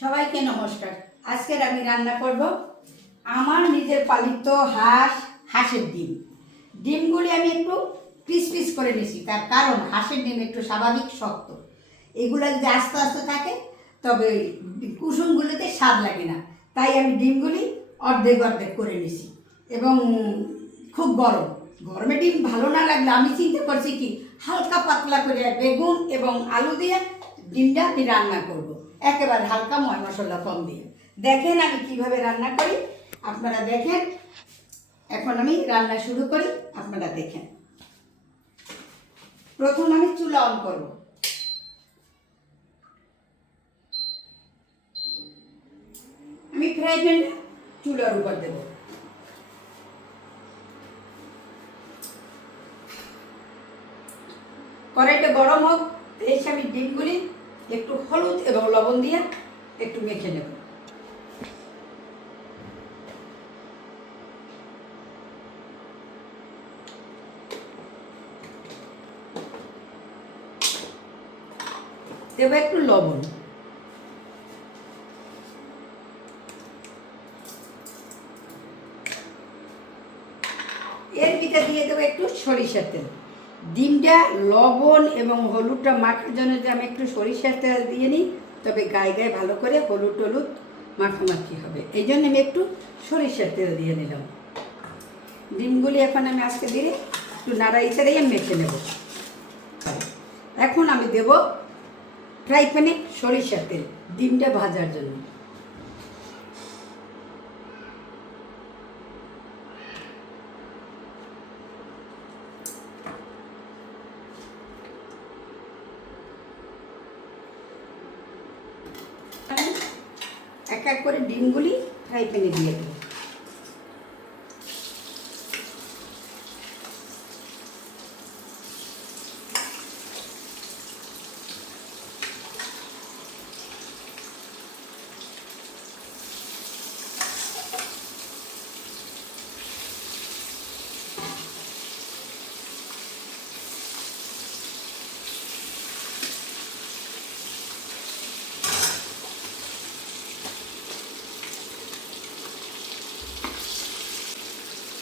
সবাইকে নমস্কার। আজকের আমি রান্না করব আমার নিজের পালিত হাঁসের ডিম। ডিমগুলি আমি একটু পিস পিস করে নিয়েছি, তার কারণ হাঁসের ডিম একটু স্বাভাবিক শক্ত, এগুলো যদি আস্তে আস্তে থাকে তবে কুসুমগুলোতে স্বাদ লাগে না। তাই আমি ডিমগুলি অর্ধেক অর্ধেক করে নিয়েছি এবং খুব গরমে ডিম ভালো না লাগলে আমি চিন্তা করছি কি হালকা পাতলা করে বেগুন এবং আলু দিয়ে ডিমটা আমি রান্না করব, একেবারে হালকা ময় মশলা কম দিয়ে। দেখেন আমি কিভাবে রান্না করি, আপনারা দেখেন। এখন আমি রান্না শুরু করি, আপনারা দেখেন। প্রথম আমি চুলা অন করব। আমি ফ্রাই প্যানটা চুলার উপর দেব। কড়াইটা গরম হোক, এসে আমি ডিমগুলি একটু হলুদ এবং লবণ দিয়ে একটু মেখে নেব। দেব একটু লবণ, এর ভিতরে দিয়ে দেবো একটু সরিষার তেল। ডিমটা লবণ এবং হলুদটা মাখার জন্য যে আমি একটু সরিষার তেল দিয়ে নিই, তবে গায়ে গায়ে ভালো করে হলুদ টলুদ মাখামাখি হবে, এই জন্য আমি একটু সরিষার তেল দিয়ে নিলাম। ডিমগুলি এখন আমি আজকে দিয়ে একটু নাড়াই চাড়াইয়ে মেখে নেব। এখন আমি দেব ফ্রাই প্যানে সরিষার তেল ডিমটা ভাজার জন্য। এক এক করে ডিমগুলি ফ্রাই প্যানে দিয়ে দেবো।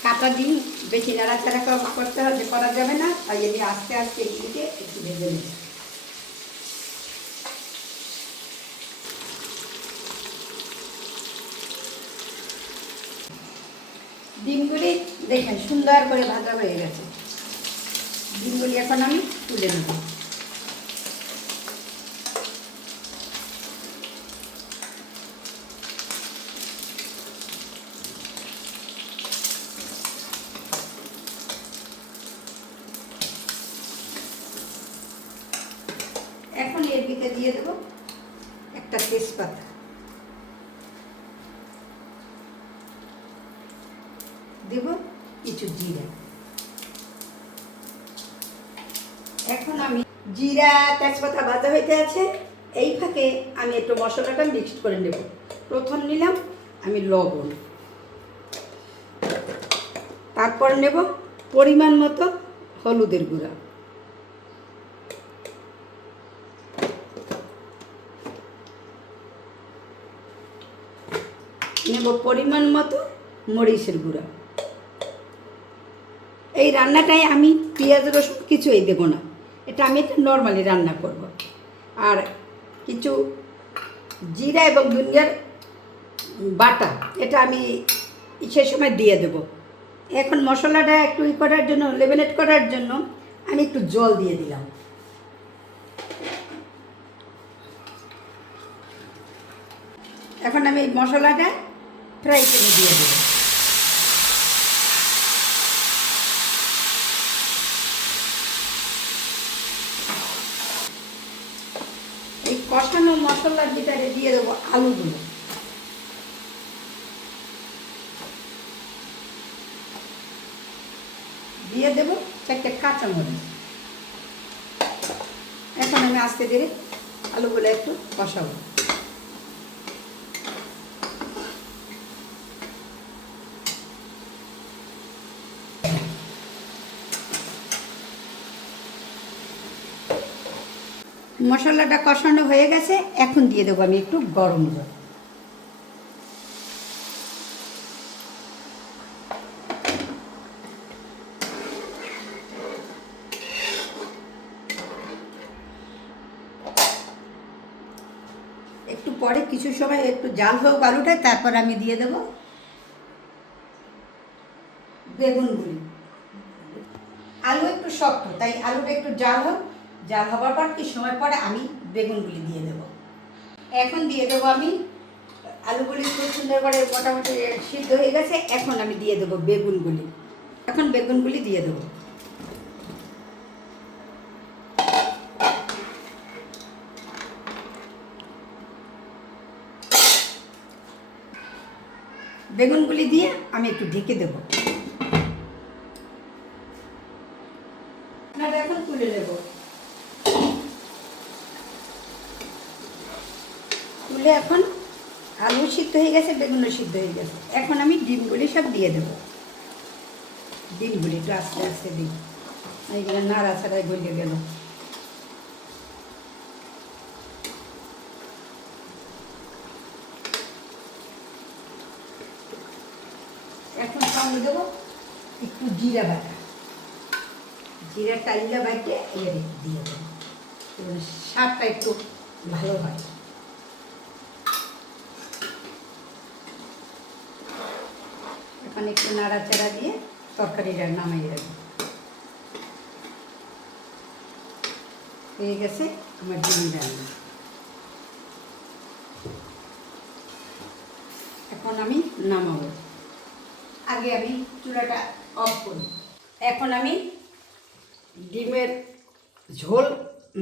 কাঁচা ডিম বেশি নাড়াচাড়া করতে হবে, করা যাবে না, তাই আমি আস্তে আস্তে এগুলিকে একটু ভেজে নেব। ডিমগুলি দেখেন সুন্দর করে ভাজা হয়ে গেছে। ডিমগুলি এখন আমি তুলে নেব। এখন এর ভিতরে দিয়ে দেবো একটা তেজপাতা, দেব কিছু জিরা। এখন আমি জিরা তেজপাতা ভাজা হইতে আছে, এই ফাঁকে আমি একটু মশলাটা মিক্সড করে নেব। প্রথম নিলাম আমি লবণ, তারপর নেব পরিমাণ মতো হলুদের গুঁড়া, নেব পরিমাণ মতো মরিচের গুঁড়া। এই রান্নাটায় আমি পেঁয়াজ রসুন কিছুই দেব না, এটা আমি একটা নর্মালি রান্না করব। আর কিছু জিরা এবং ধনিয়ার বাটা, এটা আমি সে সময় দিয়ে দেব। এখন মশলাটা একটু করার জন্য, লেমিনেট করার জন্য আমি একটু জল দিয়ে দিলাম। এখন আমি এই মশলাটা ফ্রাই করে দিয়ে দেব। এই কষানো মশলার ভিতরে দিয়ে দেবো আলুগুলো। দিয়ে দেব একটা কাঁচামরিচ। এখন আমি আস্তে ধীরে আলুগুলো একটু কষাবো। মশলাটা কষানো হয়ে গেছে, এখন দিয়ে দেবো আমি একটু গরম জল। একটু পরে কিছু সময় একটু জাল হোক আলুটায়, তারপর আমি দিয়ে দেবো বেগুনগুলি। আলু একটু শক্ত, তাই আলুটা একটু জাল হোক, জাল হবার পর কিছু সময় পরে আমি বেগুনগুলি দিয়ে দেবো। এখন দিয়ে দেবো আমি আলুগুলি খুব সুন্দর করে মোটামুটি সিদ্ধ হয়ে গেছে, এখন আমি দিয়ে দেবো বেগুনগুলি। এখন বেগুনগুলি দিয়ে দেবো। বেগুনগুলি দিয়ে আমি একটু ঢেকে দেবো। এখন তুলে নেব, তুলে এখন আলু সিদ্ধ হয়ে গেছে, বেগুনও সিদ্ধ হয়ে গেছে, এখন আমি ডিমগুলি সব দিয়ে দেবো। ডিমগুলি একটু আস্তে আস্তে দিই, এইগুলো নাড়াচাড়ায় গলে গেল। এখন সঙ্গে দেবো একটু জিরা বাটা, জিরা টাইলা বাইটে এর দিয়ে দেবো, স্বাদটা একটু ভালো হয়। এখন একটু নাড়াচাড়া দিয়ে তরকারিটা নামাই রাখবো। হয়ে গেছে আমার ডিম রান্না। এখন আমি নামাবো, আগে আমি চুলাটা অফ করি। এখন আমি ডিমের ঝোল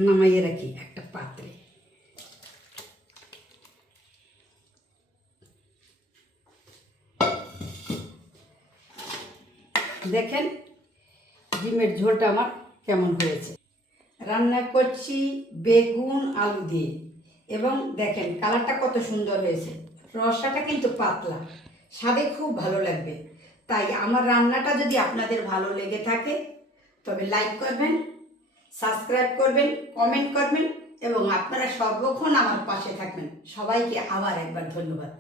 নামাইয়ে রাখি একটা পাত্রে। দেখেন ডিমের ঝোলটা আমার কেমন হয়েছে। রান্না করছি বেগুন আলু দিয়ে, এবং দেখেন কালারটা কত সুন্দর হয়েছে। রসাটা কিন্তু পাতলা, স্বাদে খুব ভালো লাগবে। তাই আমার রান্নাটা যদি আপনাদের ভালো লেগে থাকে তবে লাইক করবেন, সাবস্ক্রাইব করবেন, কমেন্ট করবেন, এবং আপনারা সর্বক্ষণ আমার পাশে থাকবেন। সবাইকে আবার একবার ধন্যবাদ।